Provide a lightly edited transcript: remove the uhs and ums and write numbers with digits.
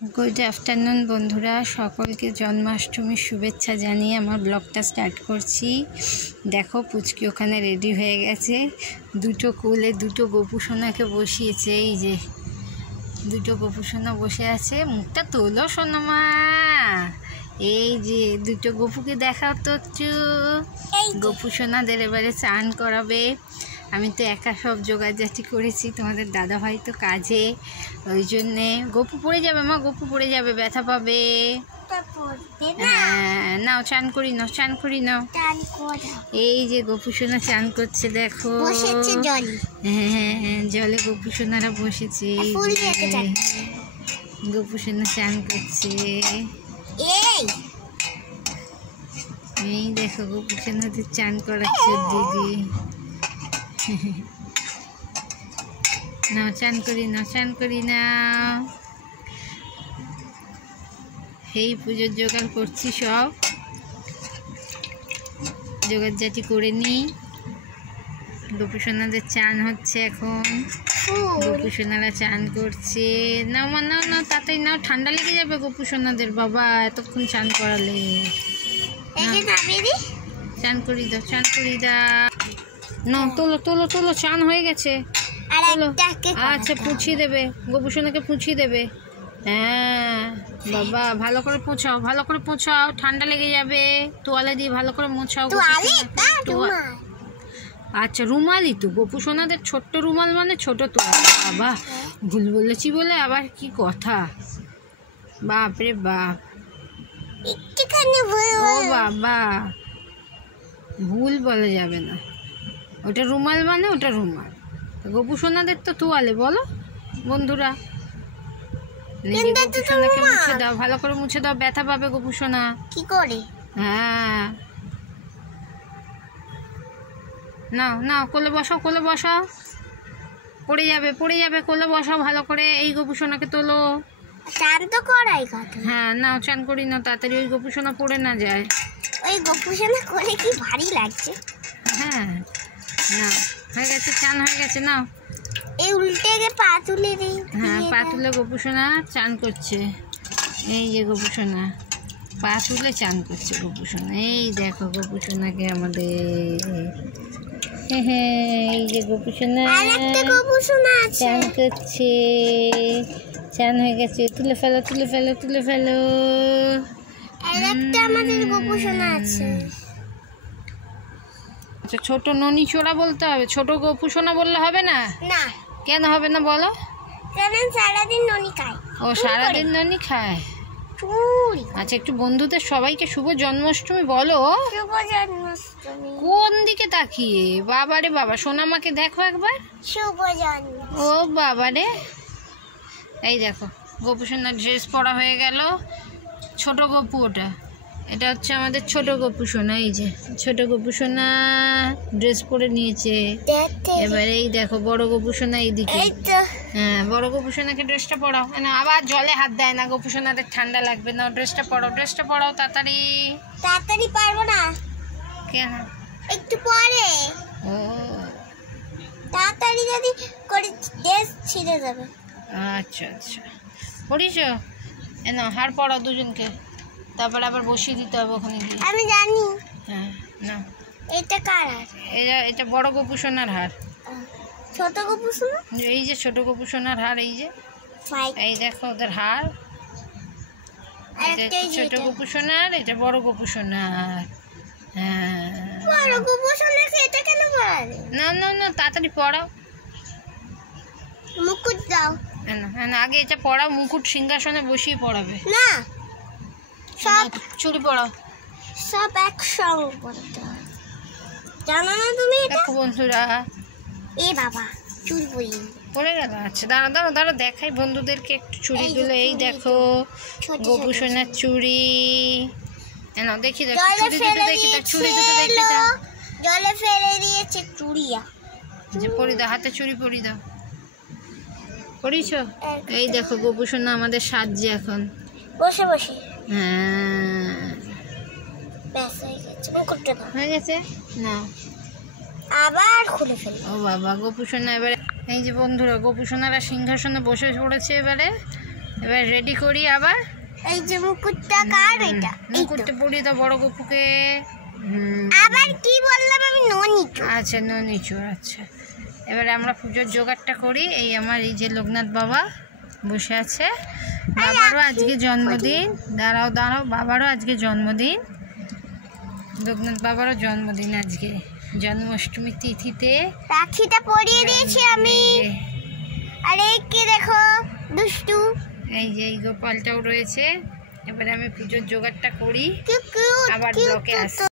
Good afternoon বন্ধুরা, সকলকে জন্মাষ্টমীর শুভেচ্ছা জানিয়ে আমার ব্লগটা স্টার্ট করছি। দেখো পুচকি ওখানে রেডি হয়ে গেছে, দুটো কোলে দুটো গোপুসোনাকে বসিয়েছে। এই যে দুটো গোপুসোনা বসে আছে, মুখটা তোলো সোনামা। এই যে দুটো গপুকে দেখাও তো একটু। গোপুসোনাদের এবারে চান করাবে। আমি তো একা সব জোগাড়জাটি করেছি, তোমাদের দাদাভাই তো কাজে, ওই জন্যে। গপু পড়ে যাবে মা, গপু পড়ে যাবে, ব্যথা পাবে। নাও চান করি নাও, চান করি নাও। এই যে গোপুসোনা চান করছে, দেখো। হ্যাঁ, জলে গোপুসোনারা বসেছে। গোপুসোনা চান করছে। এই দেখো গোপুসোনাদের চান করাচ্ছে দিদি। নাও চান করি নাও, চান করি নাও। এই পুজোর জোগাড় করছি, সব জোগাড়জাটি করে নিই। গোপুসোনাদের চান হচ্ছে এখন, গোপুসোনারা চান করছে। নাও মা, নাও নাও, তাড়াতাড়ি নাও, ঠান্ডা লেগে যাবে গোপুসোনাদের। বাবা এতক্ষণ চান করালে। চান করি দাও, চান করি দাও। না তোলো তোলো তোলো, চান হয়ে গেছে। আচ্ছা পুছিয়ে দেবে, গোপুসোনাকে পুছিয়ে দেবে। হ্যাঁ বাবা, ভালো করে পোছাও, ভালো করে পোছাও, ঠান্ডা লেগে যাবে। তোয়ালে দিয়ে ভালো করে মোছাও। আচ্ছা রুমালই তো, গোপুসোনাদের ছোট্ট রুমাল মানে ছোট তোয়ালে। বাবা ভুল বলেছি বলে আবার কি কথা। বাপ রে বাপ, ও বাবা ভুল বলা যাবে না। ওটা রুমাল মানে ওটা রুমাল, গোপুসোনাদের তো তোয়ালে। বলো বন্ধুরা, গোপুসোনাকে মুছে দাও, ভালো করে মুছে দাও, ব্যথা পাবে গোপুসোনা। কি করে? হ্যাঁ নাও নাও, কোলে বসাও, কোলে বসাও। পড়ে যাবে পড়ে যাবে, কোলে বসাও ভালো করে। এই গোপুসোনাকে তোলো। চান তো করাই কথা। হ্যাঁ নাও চান করি নাও, তাড়াতাড়ি, ওই গোপুসোনা পড়ে না যায়। ওই গোপুসোনা করে কি ভারী লাগছে। হ্যাঁ নাও, হয়ে গেছে, চান হয়ে গেছে। নাও এই উল্টে গিয়ে পা তুলে দিই। হ্যাঁ পা তুলে গোপুসোনা চান করছে। এই যে গোপুসোনা পা তুলে চান করছে গোপুসোনা। এই দেখো গোপুসোনাকে আমাদের। এই যে গোপুসোনা চান করছে, চান হয়ে গেছে। তুলে ফেলো তুলে ফেলো তুলে ফেলো। আমাদের গোপুসোনা আছে। আচ্ছা ছোট ননি চোরা বলতে হবে, ছোট গোপুসোনা বললে হবে না? না। কেন হবে না বলো? কারণ সারাদিন ননি খায়। ও সারাদিন ননি খায়। আচ্ছা একটু বন্ধুদের সবাইকে শুভ জন্মাষ্টমী বলো। শুভ জন্মাষ্টমী। কোন দিকে তাকিয়ে? বাবারে বাবা, সোনামাকে দেখো একবার। শুভ জন্মাষ্টমী। ও বাবারে, এই দেখো গোপুসোনার ড্রেস পরা হয়ে গেল। ছোট গপু ওটা, এটা হচ্ছে আমাদের ছোট গোপুসোনা। এই যে ছোট গোপুসোনা ড্রেস পরে নিয়েছে। এবারে এই দেখো বড় গোপুসোনা এইদিকে। হ্যাঁ বড় গোপুসোনাকে ড্রেসটা পরাও। না আবার জলে হাত দেয় না, গোপুসোনাদের ঠান্ডা লাগবে না। ড্রেসটা পরাও, ড্রেসটা পরাও তাড়াতাড়ি। তাড়াতাড়ি পারবো না। কেন? একটু পরে। ও তাড়াতাড়ি যদি করে ড্রেস ছিঁড়ে যাবে। আচ্ছা আচ্ছা পড়িস না, হার পরাও দুজনকে, তারপর আবার বসিয়ে দিতে হবে ওখানে গিয়ে। আমি জানি। হ্যাঁ না, এটা কার হার? এটা বড় গোপুসোনার হার। ছোট গোপুসোনা? এই যে ছোট গোপুসোনার হার, এই যে এই দেখো ওদের হার। ছোট গোপুসোনার, এটা বড় গোপুসোনার। হ্যাঁ বড় গোপুসোনাকে এটা কেন পরাবে? না না না, তাড়াতাড়ি পড়াও। মুকুট দাও। না আগে এটা পড়াও, মুকুট সিংহাসনে বসিয়ে পড়াবে। না সব চুড়ি পড়াও, সব একসঙ্গে পড়তে হয়। জানো না তুমি এটা? দেখো বন্ধুরা, এ বাবা চুড়ি পড়ে গেল। আচ্ছা দাঁড়া দাঁড়া দাঁড়া, দেখাই বন্ধুদেরকে একটু চুড়িগুলো। এই দেখো গোপুসোনার চুড়ি। না দেখি দেখো চুড়ি দুটো, দেখি দাও চুড়ি দুটো, দেখি দাও। জলে ফেলে দিয়েছে চুড়িয়া। যে পরি দাও, হাতে চুড়ি পরি দাও। পরিছ? এই দেখো গোপুসোনা আমাদের সাজছে এখন বসে বসে। হ্যাঁ ব্যাস হয়ে গেছে, মুকুটটা দাও। হয়ে গেছে না, আবার খুলে ফেলবো। ও বাবা গোপুসোনা এবারে। এই যে বন্ধুরা গোপুসোনারা সিংহাসনে বসে পড়েছে। এবারে এবার রেডি করি আবার। এই যে মুকুটটা কার এটা? মুকুটটা পরিয়ে দাও বড় গপুকে। আবার কি বললাম আমি? ননিচোর। আচ্ছা ননিচোর, আচ্ছা। এবারে আমরা পুজোর জোগাড়টা করি। এই আমার এই যে লোকনাথ বাবা বসে আছে, বাবারও আজকে জন্মদিন। দাঁড়াও দাঁড়াও, বাবারও আজকে জন্মদিন, লোকনাথ বাবারও জন্মদিন আজকে, জন্মাষ্টমী তিথিতে। রাখিটা পরিয়ে দিয়েছি আমি। আর এই কে দেখো, দুষ্টু। এই যে এই গোপালটাও রয়েছে। এবারে আমি পুজোর জোগাড়টা করি, কি কিউট, আবার ব্লকে আসি।